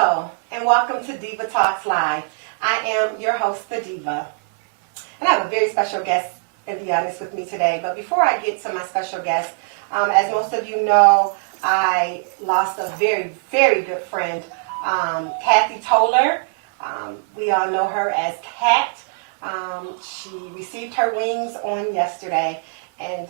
Hello, and welcome to Diva Talks Live. I am your host, the Diva, and I have a very special guest in the audience with me today. But before I get to my special guest, as most of you know, I lost a very, very good friend, Kathy Toller. We all know her as Kat. She received her wings on yesterday, and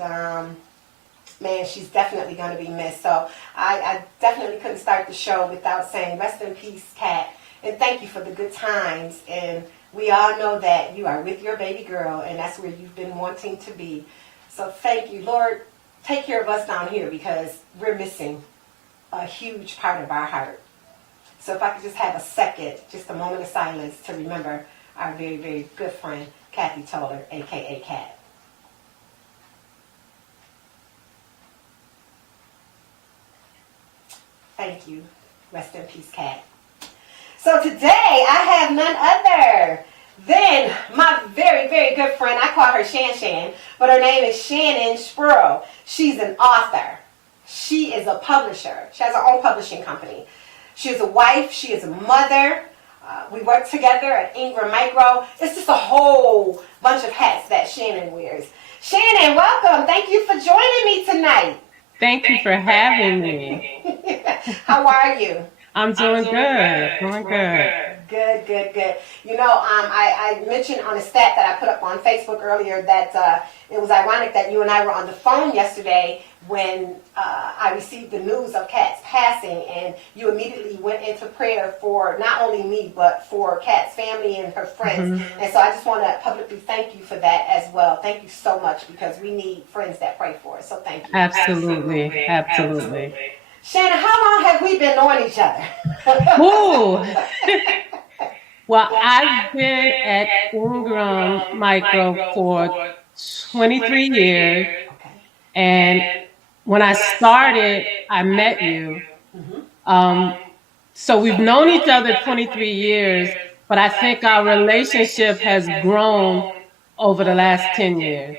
man, she's definitely going to be missed. So I definitely couldn't start the show without saying rest in peace, Kat, and thank you for the good times. And we all know that you are with your baby girl, and that's where you've been wanting to be. So thank you. Lord, take care of us down here because we're missing a huge part of our heart. So if I could just have a second, just a moment of silence to remember our very, very good friend, Kathy Toller, a.k.a. Kat. Thank you. Rest in peace, Kat. So today I have none other than my very, very good friend. I call her Shan, but her name is Shannon Spruill. She's an author. She is a publisher. She has her own publishing company. She is a wife. She is a mother. We work together at Ingram Micro. It's just a whole bunch of hats that Shannon wears. Shannon, welcome. Thank you for joining me tonight. Thank you for having me. How are you? I'm doing good. Doing good. Good. You know, I mentioned on a stat that I put up on Facebook earlier that it was ironic that you and I were on the phone yesterday when I received the news of Kat's passing, and you immediately went into prayer for not only me, but for Kat's family and her friends. Mm-hmm. And so I just want to publicly thank you for that as well. Thank you so much, because we need friends that pray for us. So thank you. Absolutely. Shannon, how long have we been knowing each other? Ooh. Well, I've been at Ingram Micro for 23 years. Okay. And when I started, I met you. So we've known each other 23 years, but I think our relationship has grown over the last 10 years.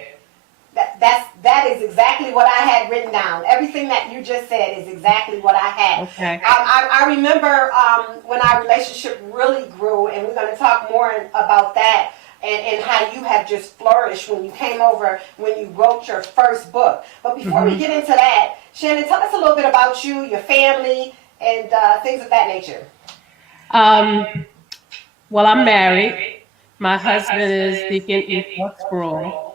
That is exactly what I had written down. Everything that you just said is exactly what I had. Okay. I remember when our relationship really grew, and we're going to talk more about that and how you have just flourished when you came over, when you wrote your first book. But before we get into that, Shannon, tell us a little bit about you, your family, and things of that nature. Well, I'm married. My husband is Deacon Spruill.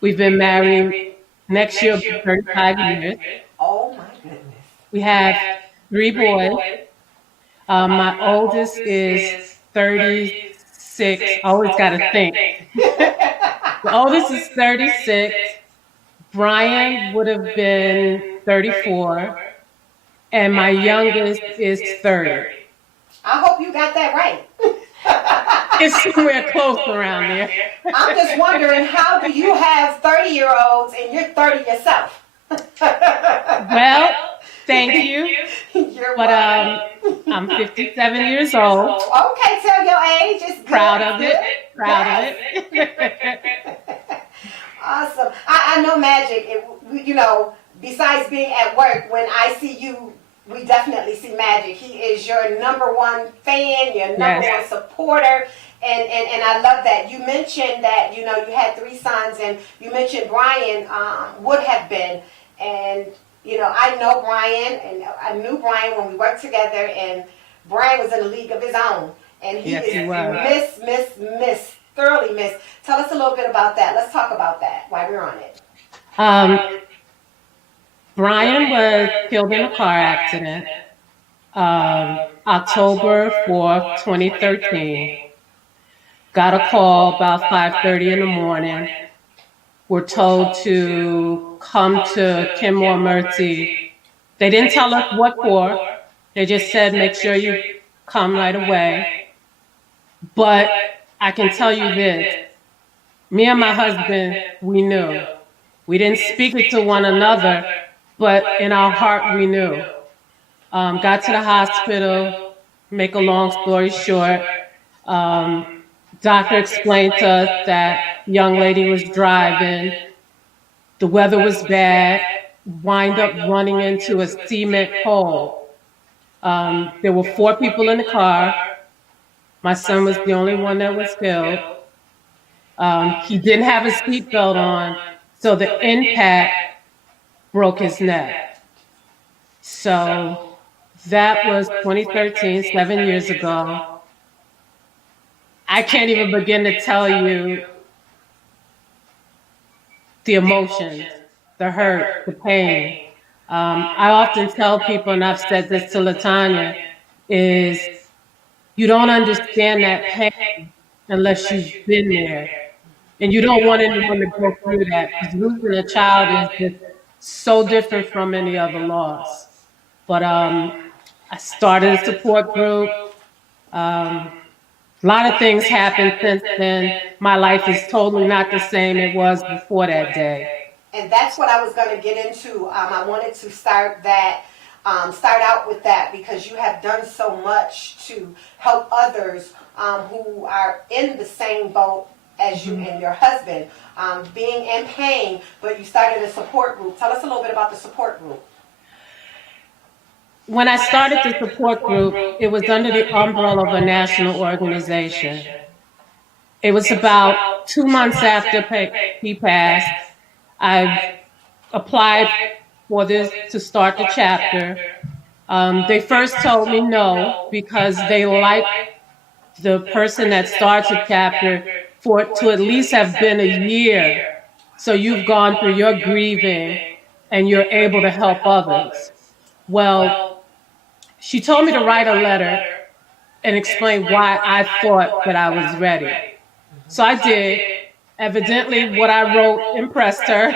We've been married next year for 35 years. Oh my goodness. We have 3 boys. My oldest is 36. I always got to think. The oldest is 36. Brian would have been 34. And my youngest is 30. I hope you got that right. It's somewhere close around there. I'm just wondering, how do you have 30-year-olds and you're 30 yourself? Well, thank you. You're but I'm 57 years old. Okay, tell your age. It's good. Proud of it. Awesome. I know magic. Besides being at work, when I see you, we definitely see magic. He is your number one fan, your number one supporter. And I love that. You mentioned that, you had 3 sons, and you mentioned Brian would have been. And, I know Brian, and I knew Brian when we worked together, and Brian was in a league of his own. And he is missed, thoroughly missed. Tell us a little bit about that. Let's talk about that while we're on it. Brian was killed in a car accident October 4th, 2013. Got a call about 5:30 in the morning. We're told to come to Kenmore Mercy. They didn't tell us what for. They just said, make sure you come right away. But I can tell you this. Me and my husband, we knew. We didn't speak it to one another, but in our heart we knew. Got to the hospital, make a long story short. Doctor explained to us that young lady was driving. The weather was bad. Wind up running into a cement pole. There were 4 people in the car. My son was the only one that was killed. He didn't have his seatbelt on, so the impact broke his neck. So that was 2013, 7 years ago. I can't even begin to tell you the emotions, the hurt, the pain. I often tell people, and I've said this to LaTonya, is you don't understand that pain unless you've been there. And you don't want anyone to go through that, because losing a child is just so different from any other loss. But I started a support group. A lot of things happened since then. My life is totally not the same it was before that day. And that's what I was going to get into. I wanted to start out with that, because you have done so much to help others who are in the same boat as you and your husband, being in pain, but you started a support group. Tell us a little bit about the support group. When I started the support group, it was under the umbrella of a national organization. It was about 2 months after he passed. I applied for this to start the chapter. They first told me no, because they liked the person that starts a chapter for it to at least have been a year. So you've gone through your grieving and you're able to help others. Well, she told me to write a letter and explain why I thought that I was ready. So I did. Evidently, what I wrote impressed her,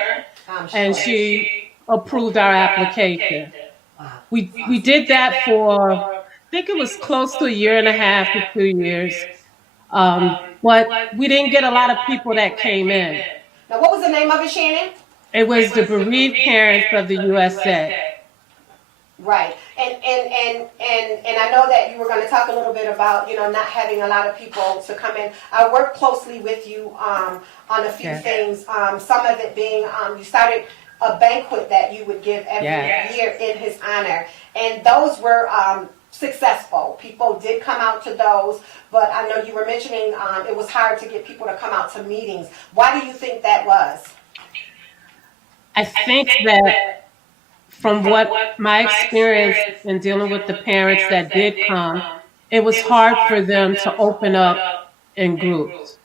and she approved our application. We did that for, I think it was close to 1.5 to 2 years. But we didn't get a lot of people that came in. Now, what was the name of it, Shannon? It was the Bereaved Parents of the USA. Right. And I know that you were going to talk a little bit about, not having a lot of people to come in. I worked closely with you on a few things. Some of it being, you started a banquet that you would give every year in his honor. And those were successful. People did come out to those, but I know you were mentioning it was hard to get people to come out to meetings. Why do you think that was? I think that from what my experience in dealing with the parents that did come, it was hard for them to open up in groups.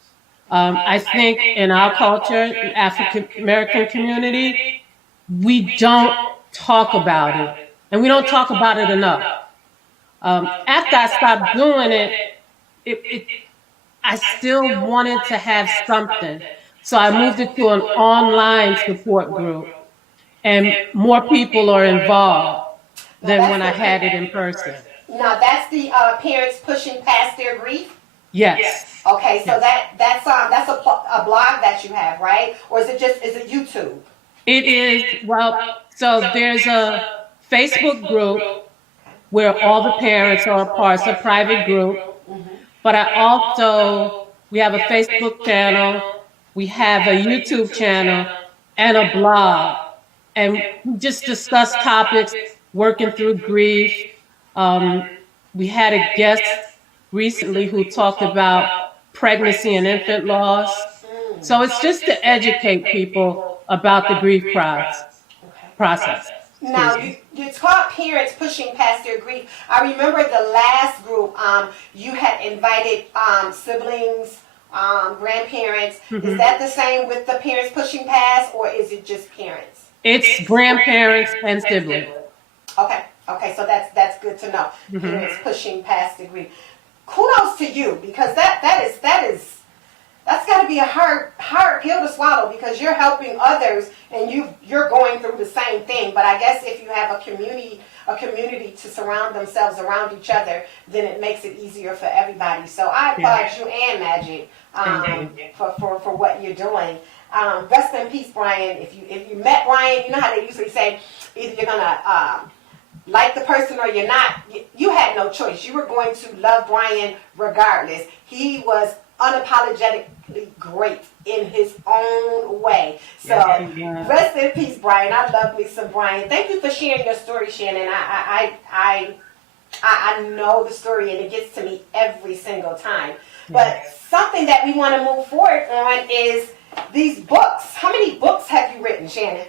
I think in our culture, African American community, we don't talk about it, and we don't talk about it enough. After I stopped doing it, I still wanted to have something. So I moved it to an online support group, and more people are involved than when I had it in person. Now, that's the parents pushing past their grief? Yes. Okay, so that's a blog that you have, right? Or is it YouTube? It is, so there's a Facebook group where all the parents are a part. It's a private group. But we have a Facebook channel, we have a YouTube channel, and a blog. And we just discuss topics, working through grief. We had a guest recently who talked about pregnancy and infant loss. So it's just to educate people about the grief process. Now, you taught parents pushing past their grief. I remember the last group, you had invited siblings, grandparents. Is that the same with the parents pushing past, or is it just parents? It's grandparents and siblings. Okay, so that's good to know. Parents pushing past the grief. Kudos to you, because that's got to be a hard pill to swallow, because you're helping others and you're going through the same thing. But I guess if you have a community to surround themselves around each other, then it makes it easier for everybody. So I applaud you and Magic for what you're doing. Rest in peace, Brian. If you met Brian, you know how they usually say either you're gonna like the person or you're not. You had no choice. You were going to love Brian regardless. He was unapologetically great in his own way. So rest in peace, Brian. I love me some Brian. Thank you for sharing your story, Shannon. I I know the story, and it gets to me every single time. But something that we want to move forward on is these books. How many books have you written, Shannon?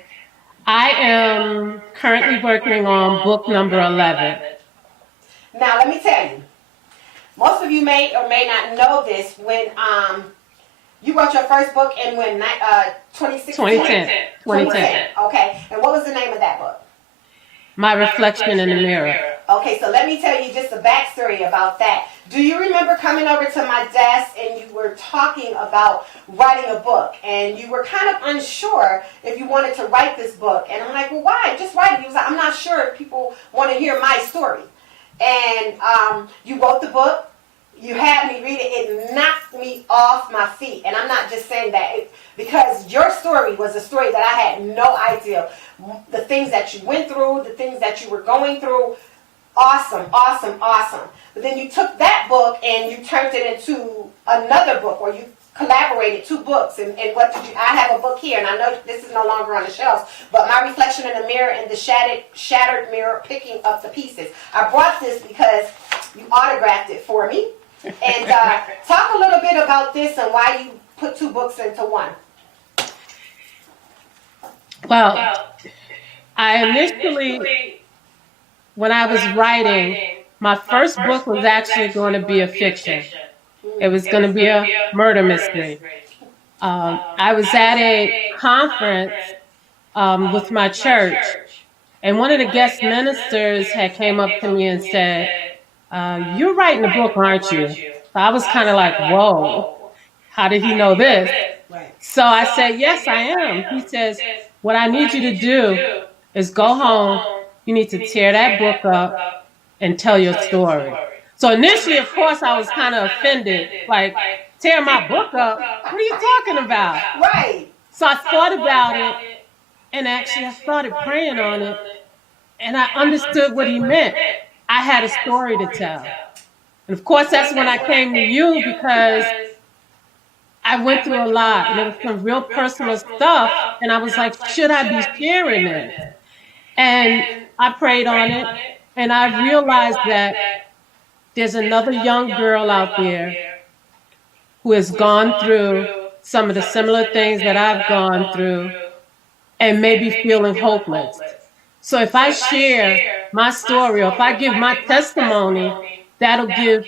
I am currently working on book number 11. Now, let me tell you, most of you may or may not know this. When you wrote your first book in 2016? 2010. 2010. Okay, and what was the name of that book? My Reflection in the Mirror. Okay, so let me tell you just a backstory about that. Do you remember coming over to my desk and you were talking about writing a book, and you were kind of unsure if you wanted to write this book? And I'm like, well, why? Just write it. He was like, I'm not sure if people want to hear my story. And you wrote the book. You had me read it. It knocked me off my feet. And I'm not just saying that because your story was a story that I had no idea. The things that you went through, the things that you were going through. Awesome, awesome, awesome. But then you took that book and you turned it into another book, or you collaborated 2 books. And what did you? I have a book here, and I know this is no longer on the shelves, but My Reflection in the Mirror and the Shattered Mirror, Picking Up the Pieces. I brought this because you autographed it for me. And talk a little bit about this and why you put 2 books into one. Well, I initially, when I was writing, my first book was actually going to be a fiction. It was going to be a murder mystery. I was at a conference with my church, and one of the guest ministers had came up to me and said, you're writing a book, aren't you? So I was kind of like, whoa, how did he know this? So I said, yes, I am. He says, what I need you to do is go home. You need to tear that book up and tell your story. So initially, of course, I was kind of offended. Like, tear my book up? What are you talking about? Right. So I thought about it, and actually I started praying on it, and I understood what he meant. I had a story to tell. And of course, that's when I came to you, because I went through a lot, and there was some real personal stuff, and I was like, should I be sharing this? And I prayed on it, and I realized that there's another young girl out there who has gone through some of the similar things that I've gone through and may be feeling hopeless. So if I share my story, or if I give my testimony, that'll give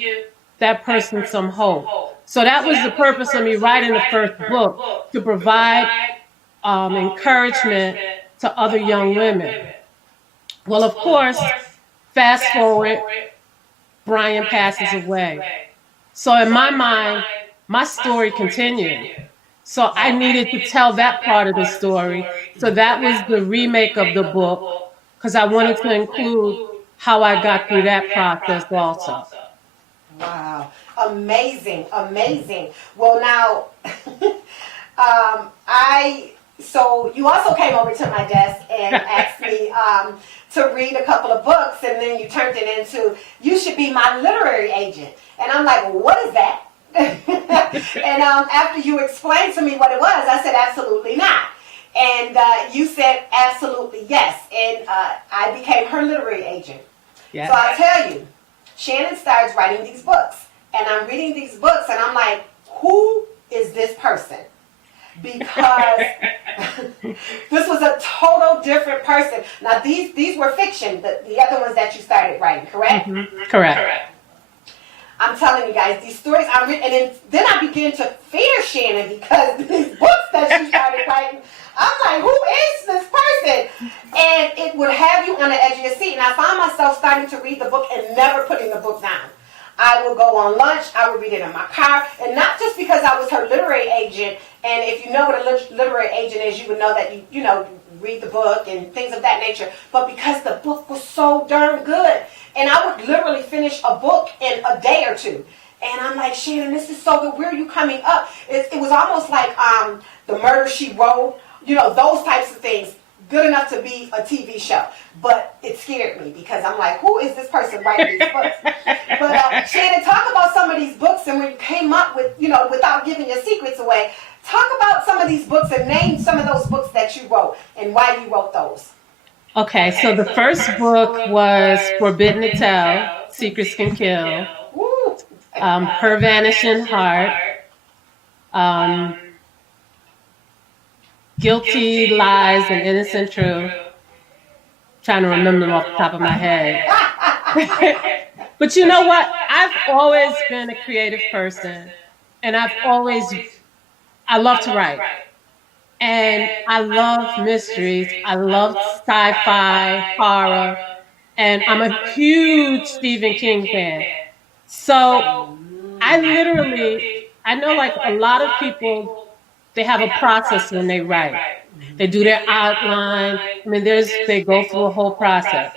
that person some hope. So that was the purpose of me writing the first book, to provide encouragement to other young women. Well, of course, fast forward, Brian passes away. So in my mind, my story continued. So I needed to tell that part of the story. So that was the remake of the book, because I wanted to include how I got through that process also. Wow. Amazing, amazing. Well, now, so you also came over to my desk and asked me to read a couple of books, and then you turned it into, you should be my literary agent. And I'm like, well, what is that? And after you explained to me what it was, I said, absolutely not. And you said, absolutely yes. And I became her literary agent. Yeah. So I'll tell you, Shannon starts writing these books. And I'm reading these books, and I'm like, who is this person? Because this was a total different person. Now, these were fiction, the other ones that you started writing, correct? Mm-hmm. Correct. I'm telling you guys, these stories I'm reading, and then I began to fear Shannon, because these books that she started writing, I'm like, who is this person? And it would have you on the edge of your seat. And I found myself starting to read the book and never putting the book down. I would go on lunch, I would read it in my car, and not just because I was her literary agent. And if you know what a literary agent is, you would know that you read the book and things of that nature, but because the book was so darn good. And I would literally finish a book in a day or two. And I'm like, Shannon, this is so good. Where are you coming up? It was almost like The Murder, She Wrote, those types of things. Good enough to be a TV show. But it scared me, because I'm like, who is this person writing these books? But Shannon, talk about some of these books, and when you came up with, without giving your secrets away, talk about some of these books and name some of those books that you wrote and why you wrote those. Okay, so the first book was Forbidden to Tell, Secrets Can Kill, Woo. Her Vanishing Heart, Guilty Lies and Innocent Truth. Trying to remember them off the top of my head. But you know what? I've always been a creative person, and I love to write. And I love mysteries. I love sci-fi, horror, and I'm a huge Stephen King fan. So I know like a lot of people, they have a process when they write. They do their outline. I mean, they go through a whole process.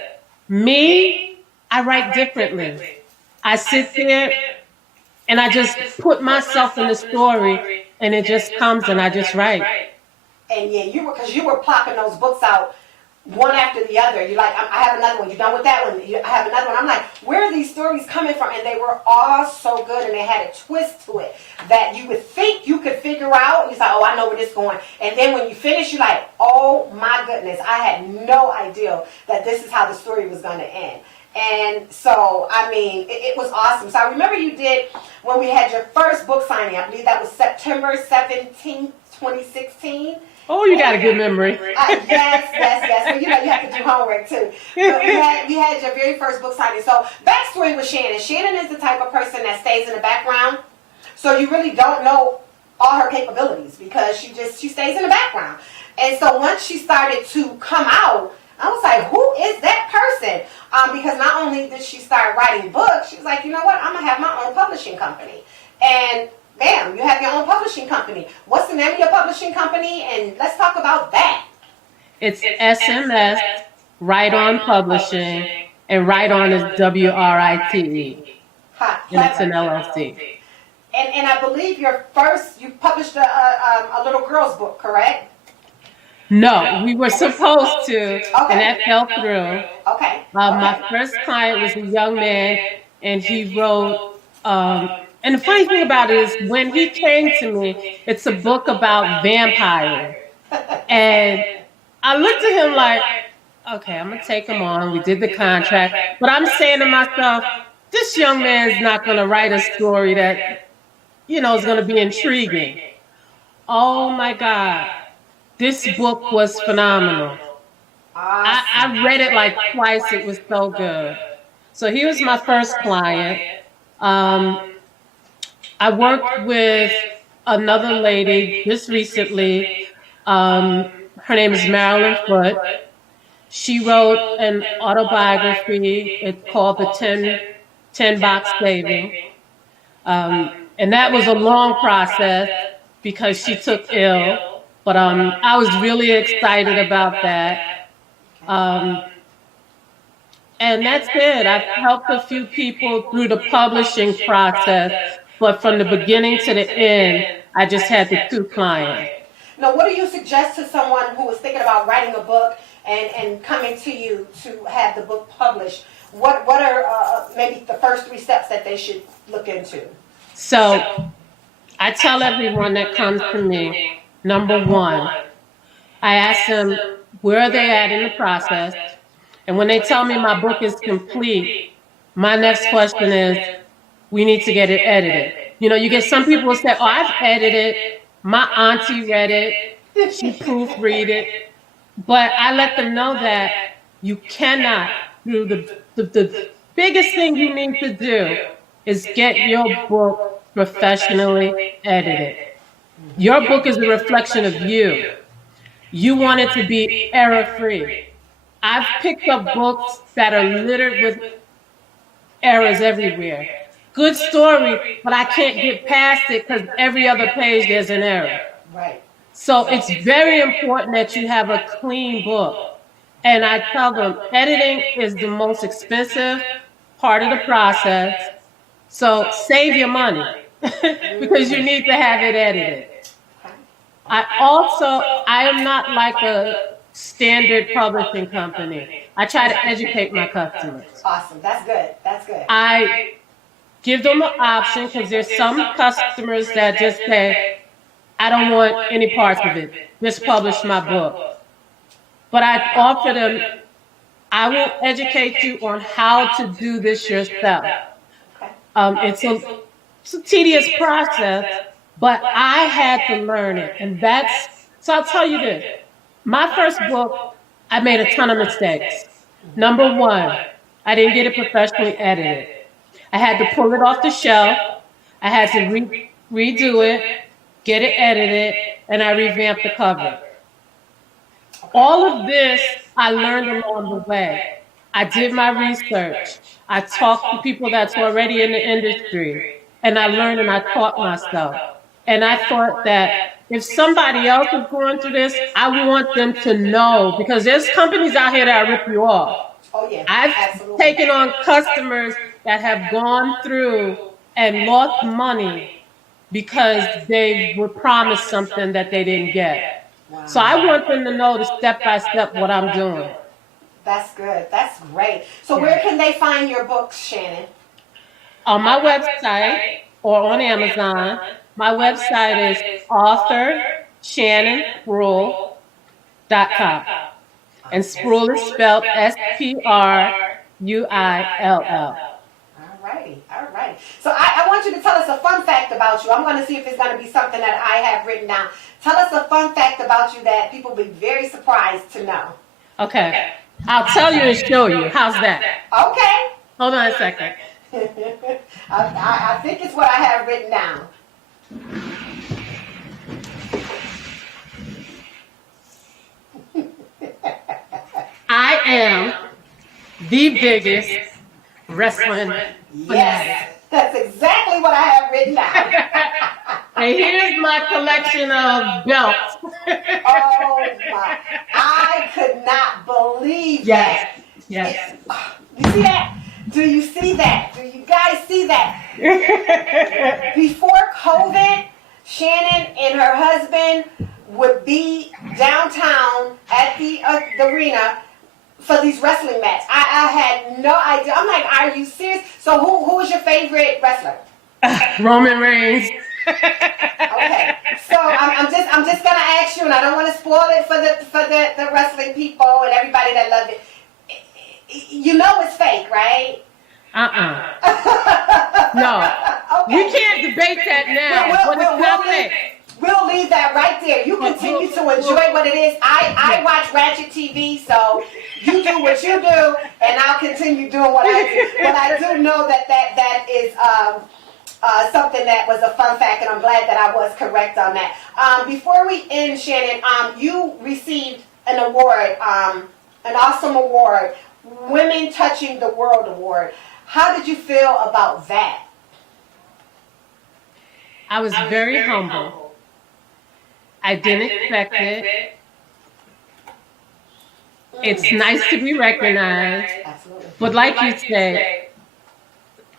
Me, I write differently. I sit there and I just put myself in the story, and it just comes, and I just write. And yeah, because you were plopping those books out one after the other. You're like, I have another one. You're done with that one. I have another one. I'm like, where are these stories coming from? And they were all so good, and they had a twist to it that you would think you could figure out. And you're like, oh, I know where this is going. And then when you finish, you're like, oh my goodness, I had no idea that this is how the story was going to end. And so, I mean, it was awesome. So I remember you did, when we had your first book signing, I believe that was September 17th, 2016. Oh, you got a good memory. Yes. Well, you have to do homework too. But we had your very first book signing. So, backstory with Shannon. Shannon is the type of person that stays in the background. So you really don't know all her capabilities because she stays in the background. And so once she started to come out, I was like, who is that person? Because not only did she start writing books, she was like, you know what? I'm going to have my own publishing company. And bam, you have your own publishing company. What's the name of your publishing company? And let's talk about that. It's SMS, Right On Publishing, and Right On is WRITE. And it's an LLC. And I believe you published a little girl's book, correct? No, we were supposed to, and that fell through. Okay. My first client was a young man, and he wrote, and the funny thing about it is when he came to me, it's a book about vampires. And I looked at him like, okay, I'm going to take him on. We did the contract. But I'm saying to myself, this young man's not going to write a story that, is going to be intriguing. Oh, my God. This book was phenomenal. I read it like twice. It was so good. So he was my first client. I worked with another lady just recently. Her name is Marilyn Foote. She wrote an autobiography. It's called The 10 Box Saving. And that was a long process because she took ill. But I was really excited about that. And that's it. I've helped a few people through the publishing process. But from the beginning to the end, I just had the 2 clients. Now, what do you suggest to someone who is thinking about writing a book and coming to you to have the book published? What are maybe the first 3 steps that they should look into? So I tell everyone that comes to me, number 1, I ask them where are they at in the process. And when they tell me my book is complete, my next question is, we need to get it edited. You get some people who say, oh, I've edited. My auntie read it. She proofread it. But I let them know that you cannot do the biggest thing you need to do is get your book professionally edited. Your book is a reflection of you. You want it to be error-free. I've picked up books that are littered with errors everywhere. Good story, but I can't get past it because every other page there's an error. Right. So it's very important that you have a clean book. And I tell them editing is the most expensive part of the process. So save your money because you need to have it edited. I am not like a standard publishing company. I try to educate my customers. Awesome. That's good. I give them an option because there's some customers that just say, I don't want any parts of it. Just publish my book. But I offer them I will educate you on how to do this yourself. Okay. It's a tedious process, but I had to learn it. And so I'll tell you this. My first book, I made a ton of mistakes. Number one, I didn't get it professionally edited. I had to pull it off the shelf. I had to redo it, get it edited, and I revamped the cover. All of this I learned along the way. I did my research. I talked to people that's already in the industry, and I learned and I taught myself. And I thought that if somebody else is going through this, I want them to know, because there's companies out here that rip you off. Oh yeah, I've absolutely. taken on customers that have gone through and lost money because they were promised something that they didn't get. Wow. So I want them to know the step-by-step what I'm doing. That's good. That's great. So where can they find your books, Shannon? On my website or on Amazon. My website is authorshannonspruill.com. And Spruill is spelled Spruill. All righty. So I want you to tell us a fun fact about you. I'm going to see if it's going to be something that I have written down. Tell us a fun fact about you that people will be very surprised to know. Okay. I'll tell you and show you. How's that? Okay. Hold on a second. I think it's what I have written down. I am the biggest wrestling fanatic. Yes, that's exactly what I have written down. And here's my collection of belts. Oh my! I could not believe that. Yes. You see that? Do you see that? Do you guys see that? Before COVID, Shannon and her husband would be downtown at the arena for these wrestling matches. I had no idea. I'm like, are you serious? So who is your favorite wrestler? Roman Reigns. Okay, so I'm just gonna ask you, and I don't want to spoil it for the wrestling people and everybody that love it. You know it's fake, right? No. Okay. We can't debate that now, but it's not fake. We'll leave that right there. You continue to enjoy what it is. I watch Ratchet TV, so you do what you do, and I'll continue doing what I do. But I do know that is something that was a fun fact, and I'm glad that I was correct on that. Before we end, Shannon, you received an award, an awesome award, Women Touching the World Award. How did you feel about that? I was very humble. I didn't expect it. It's nice to be recognized. Absolutely. But like you said,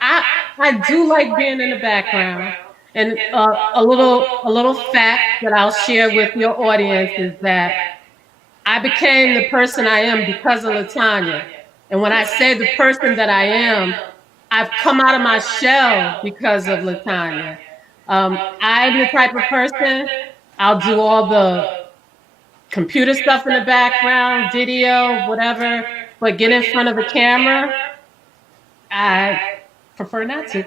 I do like being in the background. And a little fact that I'll share with your audience is that I became the person I am because of LaTonya. And when I say the person that I am, I've come out of my shell because of LaTonya. I'm the type of person, I'll do all the computer stuff in the background, video, whatever, but get in front of the camera, I prefer not to.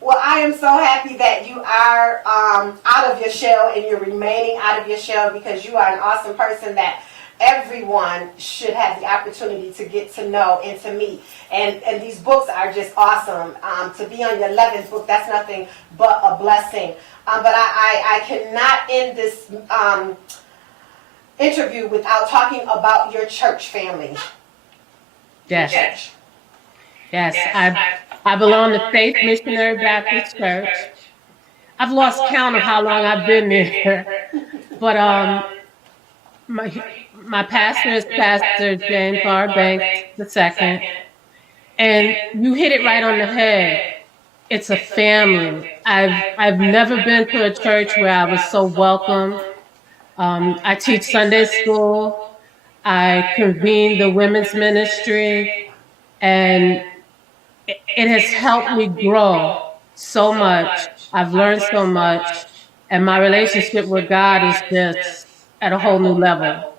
Well, I am so happy that you are out of your shell and you're remaining out of your shell, because you are an awesome person that everyone should have the opportunity to get to know and to meet. And these books are just awesome. To be on your 11th book, that's nothing but a blessing. But I cannot end this interview without talking about your church family. Yes. Yes, I belong to Faith Missionary Baptist Church. I've lost count of how long I've been there. But my pastor is Pastor James R. Banks II. And you hit it right on the head. It's a family. I've never been to a church where I was so welcome. I teach Sunday school. I convene the women's ministry, and it has helped me grow so much. I've learned so much, and my relationship with God is just at a whole new level.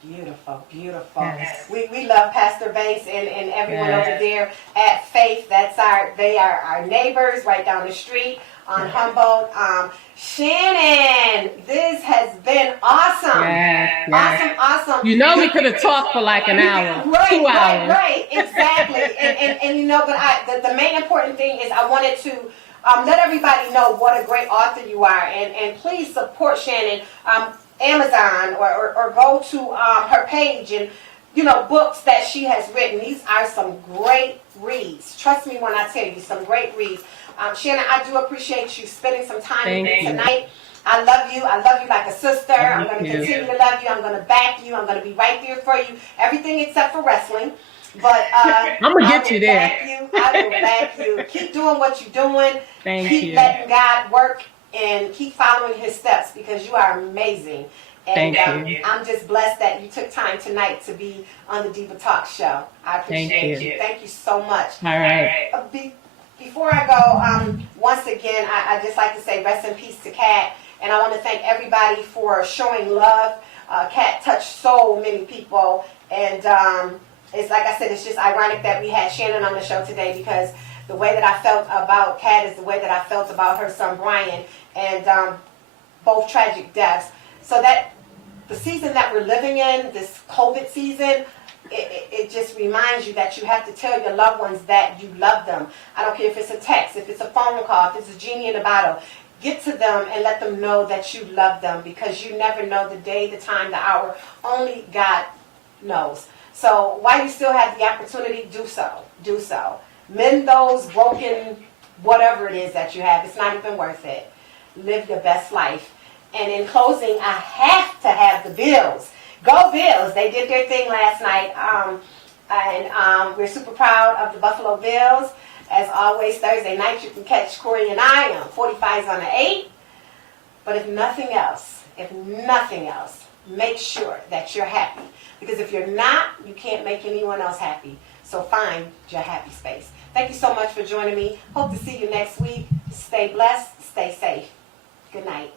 Beautiful, beautiful. Yes. We love Pastor Banks and everyone Yes. over there at Faith. They are our neighbors right down the street on Yes. Humboldt. Shannon, this has been awesome. Yes, yes. Awesome. You know, we could have talked for like an hour, Right, 2 hours. right, exactly. and you know, but the main important thing is I wanted to let everybody know what a great author you are, and please support Shannon. Amazon or go to her page and, you know, books that she has written. These are some great reads. Trust me when I tell you, some great reads. Shannon, I do appreciate you spending some time with me tonight. I love you. I love you like a sister. I'm going to continue to love you. I'm going to back you. I'm going to be right there for you. Everything except for wrestling. But I'm going to get you there. I will back you. Keep doing what you're doing. Thank Keep you. letting God work and keep following his steps because you are amazing. And Thank you. I'm just blessed that you took time tonight to be on the Diva Talk show. I appreciate you. Thank you so much. All right. Before I go, once again, I just like to say rest in peace to Kat. And I want to thank everybody for showing love. Kat touched so many people. And it's like I said, it's just ironic that we had Shannon on the show today because the way that I felt about Kat is the way that I felt about her son Brian, and both tragic deaths. So that the season that we're living in, this COVID season, it just reminds you that you have to tell your loved ones that you love them. I don't care if it's a text, if it's a phone call, if it's a genie in a bottle. Get to them and let them know that you love them because you never know the day, the time, the hour. Only God knows. So while you still have the opportunity, do so. Do so. Mend those broken whatever it is that you have. It's not even worth it. Live your best life. And in closing, I have to have the Bills. Go Bills. They did their thing last night. And we're super proud of the Buffalo Bills. As always, Thursday night you can catch Corey and I on 45s on the 8. But if nothing else, make sure that you're happy. Because if you're not, you can't make anyone else happy. So find your happy space. Thank you so much for joining me. Hope to see you next week. Stay blessed. Stay safe. Good night.